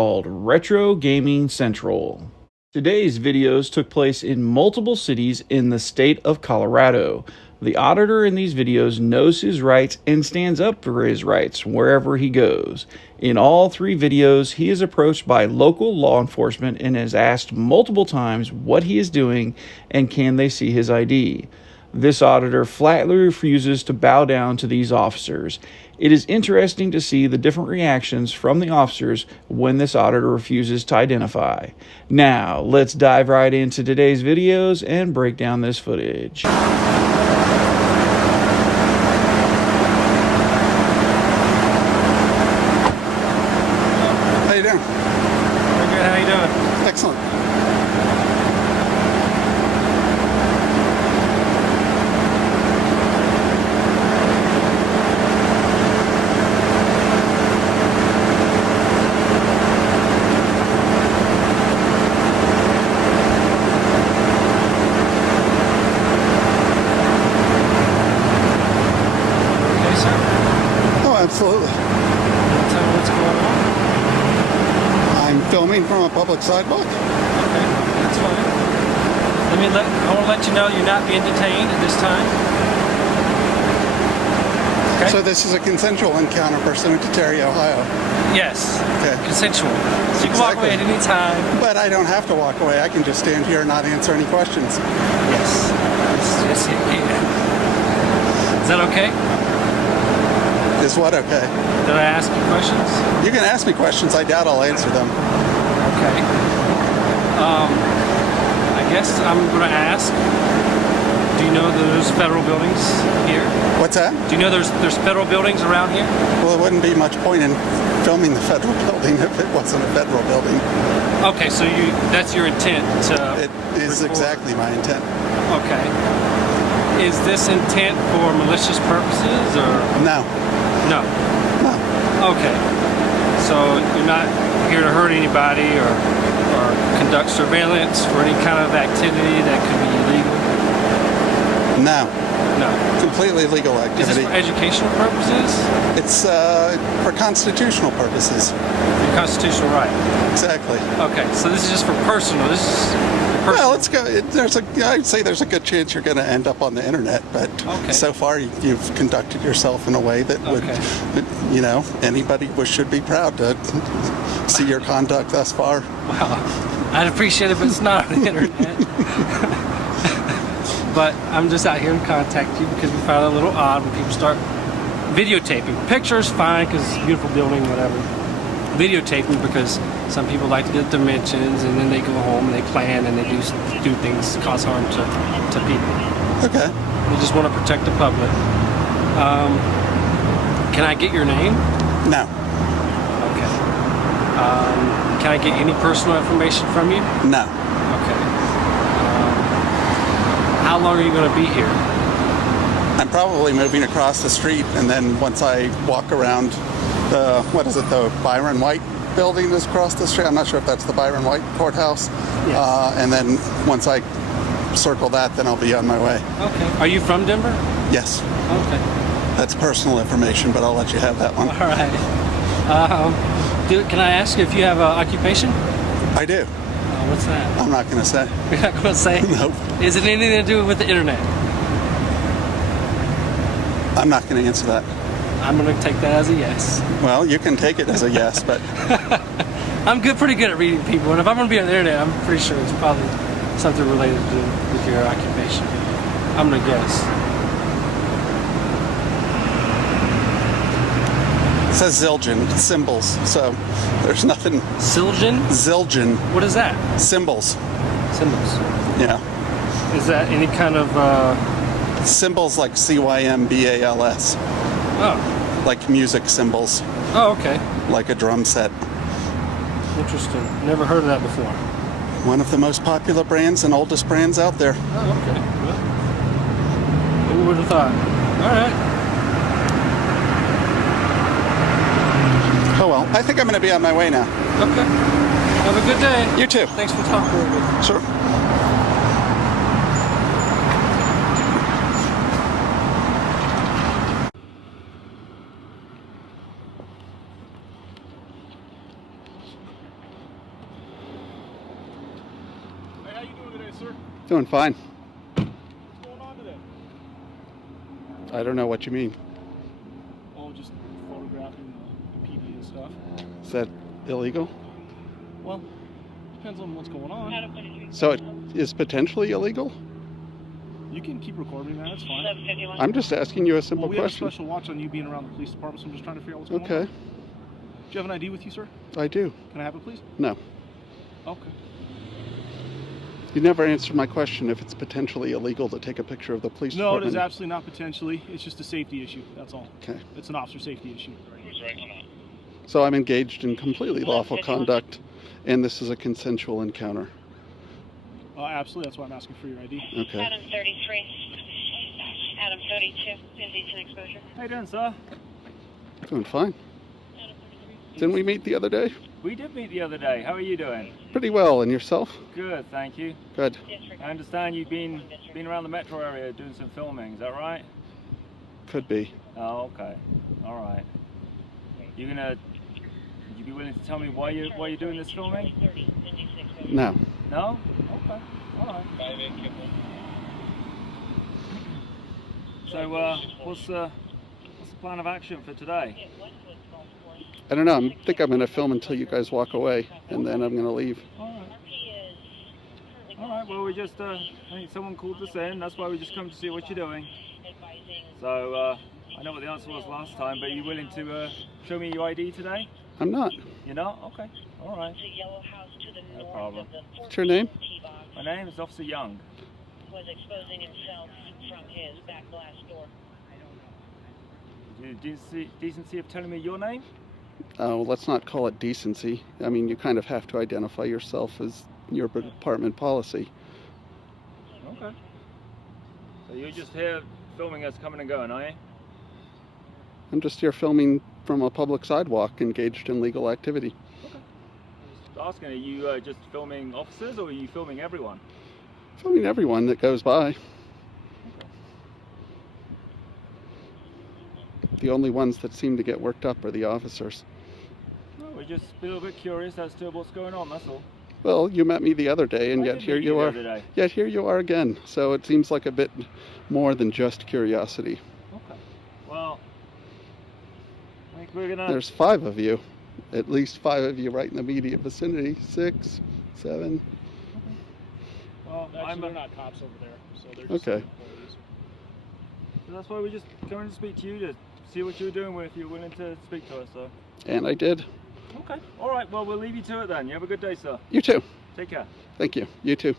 called Retro Gaming Central. Today's videos took place in multiple cities in the state of Colorado. The auditor in these videos knows his rights and stands up for his rights wherever he goes. In all three videos, he is approached by local law enforcement and is asked multiple times what he is doing and can they see his ID. This auditor flatly refuses to bow down to these officers. It is interesting to see the different reactions from the officers when this auditor refuses to identify. Now, let's dive right into today's videos and break down this footage. How you doing? Very good. How you doing? Excellent. Okay, sir. Oh, absolutely. Tell me what's going on. I'm filming from a public sidewalk. Okay, that's fine. I want to let you know you're not being detained at this time. Okay. So this is a consensual encounter pursuant to Terry, Ohio. Yes. Okay. Consensual. So you can walk away at any time. But I don't have to walk away. I can just stand here and not answer any questions. Yes. Yes, you can. Is that okay? Is what okay? Did I ask you questions? You can ask me questions. I doubt I'll answer them. Okay. I guess I'm going to ask. Do you know there's federal buildings here? What's that? Do you know there's federal buildings around here? Well, it wouldn't be much point in filming the federal building if it wasn't a federal building. Okay, so that's your intent to It is record. exactly my intent. Okay. Is this intent for malicious purposes or No. no? No. Okay. So you're not here to hurt anybody or conduct surveillance for any kind of activity that could be illegal? No. No. Completely legal Is this activity. for educational purposes? It's for constitutional purposes. Your constitutional right. Exactly. Okay, so this is just for personal. This is personal. Well, let's go. I'd say there's a good chance you're going to end up on the internet, but Okay. so far you've conducted yourself in a way that would, Okay. anybody should be proud to see your conduct thus far. Wow. I'd appreciate it, but it's not on the internet. But I'm just out here to contact you because we find it a little odd when people start videotaping. Pictures, fine, because it's a beautiful building, whatever. Videotaping because some people like to get dimensions and then they go home and they plan and they do things that cause harm to people. Okay. They just want to protect the public. Can I get your name? No. Okay. Can I get any personal information from you? No. Okay. How long are you going to be here? I'm probably moving across the street, and then once I walk around the Byron White building is across the street. I'm not sure if that's the Byron White courthouse. Yes. And then once I circle that, then I'll be on my way. Okay. Are you from Denver? Yes. Okay. That's personal information, but I'll let you have that one. All right. Can I ask you if you have an occupation? I do. What's that? I'm not going to say. You're not going to say? Nope. Is it anything to do with the internet? I'm not going to answer that. I'm going to take that as a yes. Well, you can take it as a yes, but I'm pretty good at reading people, and if I'm going to be on the internet, I'm pretty sure it's probably something related to with your occupation. I'm going to guess. it says Zildjian, symbols, so there's nothing. Siljan? Zildjian, What is that? symbols. Symbols. Yeah. Is that any kind of, Symbols like CYMBALS, oh, like music symbols, oh, okay. like a drum set. Interesting. Never heard of that before. One of the most popular brands and oldest brands out there. Oh, okay. Well, who would have thought? All right. Oh well, I think I'm going to be on my way now. Okay. Have a good day. You too. Thanks for talking with me. Sure. today, sir? Doing fine. What's going on today? I don't know what you mean. Oh, just photographing the PD and stuff. Is that illegal? Well, depends on what's going on. So it is potentially illegal? You can keep recording that, it's fine. I'm just asking you a simple Well, we have a question. special watch on you being around the police department, so I'm just trying to figure out what's going on. Okay, Do you have an ID with you, sir? I do. Can I have it, please? No. Okay. You never answered my question if it's potentially illegal to take a picture of the police No, it department. is absolutely not potentially. It's just a safety issue, that's all. Okay. It's an officer safety issue. So I'm engaged in completely lawful conduct, and this is a consensual encounter. Absolutely, that's why I'm asking for your ID. Okay. Adam 33. Adam 32. Indecent exposure. How you doing, sir? Doing fine. Didn't we meet the other day? We did meet the other day. How are you doing? Pretty well, and yourself? Good, thank you. Good. I understand you've been around the metro area doing some filming. Is that right? Could be. Oh, okay. All right. Would you be willing to tell me why you're doing this filming? No. No? Okay. All right. So, what's the plan of action for today? I don't know. I think I'm going to film until you guys walk away, and then I'm going to leave. All right. All right. Well, we just I think someone called us in. That's why we just come to see what you're doing. So I know what the answer was last time, but are you willing to show me your ID today? I'm not. You're not? Okay. All right. No problem. What's your name? My name is Officer Young. Was exposing himself from his back glass door. Decency of telling me your name? Well, let's not call it decency. I mean, you kind of have to identify yourself as your department policy. Okay. So you're just here filming us coming and going, are you? I'm just here filming from a public sidewalk, engaged in legal activity. Okay. Just asking, are you just filming officers or are you filming everyone? Filming everyone that goes by. Okay. The only ones that seem to get worked up are the officers. No, we're just a little bit curious as to what's going on, that's all. Well, you met me the other day, and I yet did here meet you the are. other day. Yet here you are again. So it seems like a bit more than just curiosity. Okay. Well, I think we're gonna... There's 5 of you. At least 5 of you right in the immediate vicinity. 6, 7. Well, Actually, they're not cops over there, so they're just Okay. employees. So that's why we're just coming to speak to you to see what you're doing, if you're willing to speak to us, so. And I did. Okay. All right. Well, we'll leave you to it then. You have a good day, sir. You too. Take care. Thank you. You too.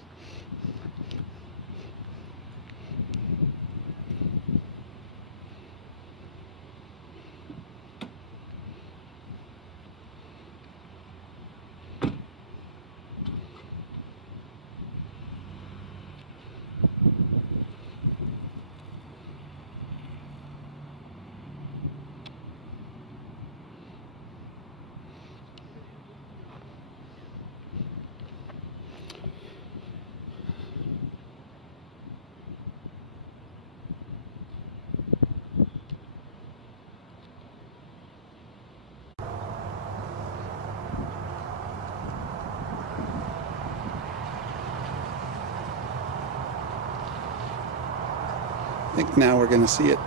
I think now we're going to see it.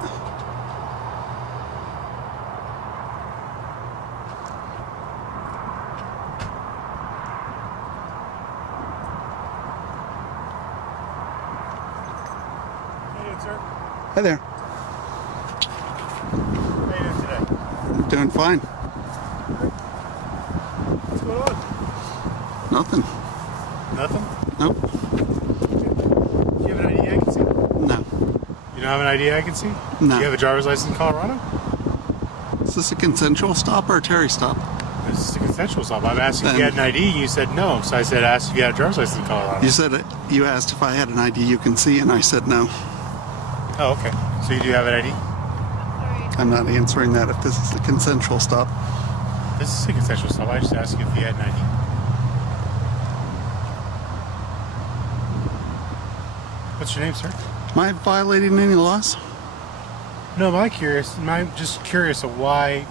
Hey, sir. Hi there. How you doing today? I'm doing fine. What's going on? Nothing. Nothing? Nope. Do you have an ID I can see? No. You don't have an ID I can see? No. Do you have a driver's license in Colorado? Is this a consensual stop or a Terry stop? This is a consensual stop. I've asked if you had an ID, and you said no. So I said, asked if you had a driver's license in Colorado. You said it, you asked if I had an ID you can see, and I said no. Oh, okay. So you do have an ID? I'm not answering that if this is a consensual stop. This is a consensual stop. I just asked you if you had an ID. What's your name, sir? Am I violating any laws? No, I'm just curious of why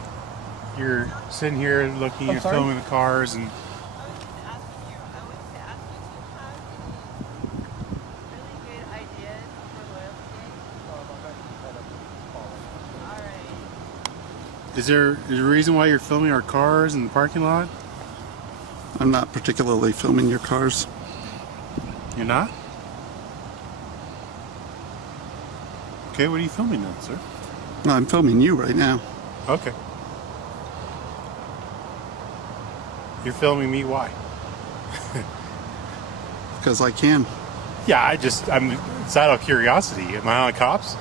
you're sitting here looking and filming the cars and Is there a reason why you're filming our cars in the parking lot? I'm not particularly filming your cars. You're not? Okay, what are you filming then, sir? No, I'm filming you right now. Okay. You're filming me, why? Because I can. Yeah, it's out of curiosity. Am I on cops?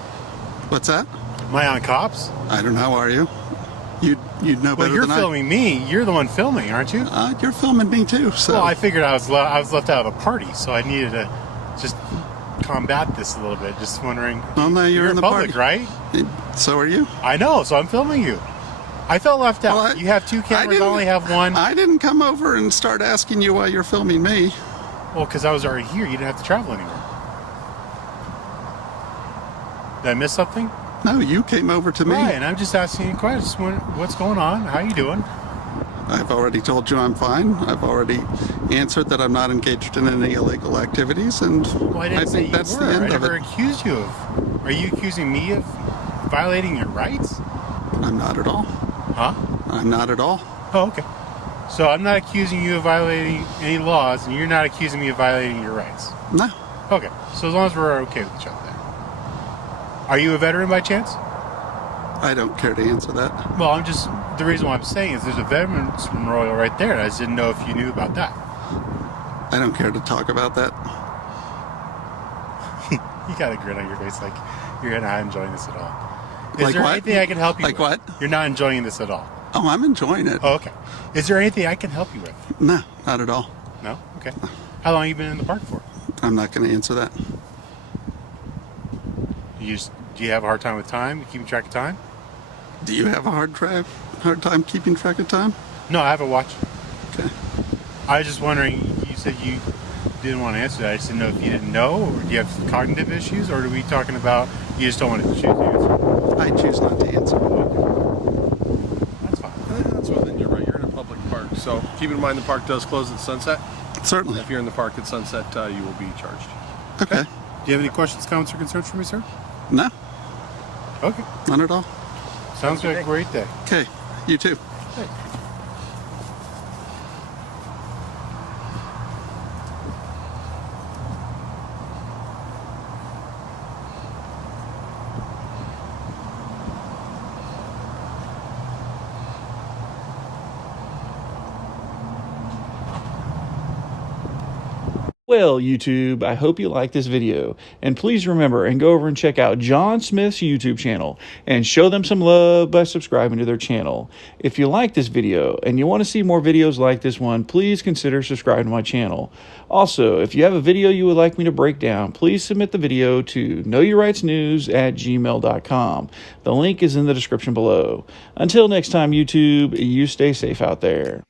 What's that? Am I on cops? I don't know, are you? You'd know better Well, you're than filming me. You're the one filming, aren't you? You're filming me too, so... Well, I figured I was left out of the party, so I needed to just combat this a little bit. Just wondering. Well, now you're in the public, party. right? So are you? I know, so I'm filming you. I felt left out. Well, You have two cameras, I only have one. I didn't come over and start asking you why you're filming me. Well, because I was already here. You didn't have to travel anywhere. Did I miss something? No, you came over to me. Right, and I'm just asking you questions. What's going on? How you doing? I've already told you I'm fine. I've already answered that I'm not engaged in any illegal activities, and Well, I didn't say think you that's were. the end I of never it. accused you of. Are you accusing me of violating your rights? I'm not at all. Huh? I'm not at all. Oh, okay. So I'm not accusing you of violating any laws, and you're not accusing me of violating your rights. No. Okay. So as long as we're okay with each other there. Are you a veteran by chance? I don't care to answer that. Well, the reason why I'm saying is there's a veterans memorial right there, and I just didn't know if you knew about that. I don't care to talk about that. You got a grin on your face like you're not enjoying this at all. Is Like there what? anything I can help you Like with? what? You're not enjoying this at all. Oh, I'm enjoying it. Oh, okay. Is there anything I can help you with? No, not at all. No? Okay. How long have you been in the park for? I'm not going to answer that. Do you have a hard time with time? You keeping track of time? Do you have a hard time keeping track of time? No, I have a watch. Okay. I was just wondering, you said you didn't want to answer that. I just didn't know if you didn't know, or do you have cognitive issues, or are we talking about you just don't want to choose the answer? I choose not to answer. That's fine. That's well, then you're right. You're in a public park. So keep in mind the park does close at sunset. Certainly. If you're in the park at sunset, you will be charged. Okay. Do you have any questions, comments, or concerns for me, sir? No, Okay. none at all. Sounds like a great day. Okay. You too. Well, YouTube, I hope you liked this video. And please remember and go over and check out John Smith's YouTube channel and show them some love by subscribing to their channel. If you like this video and you want to see more videos like this one, please consider subscribing to my channel. Also, if you have a video you would like me to break down, please submit the video to knowyourrightsnews@gmail.com. The link is in the description below. Until next time, YouTube, you stay safe out there.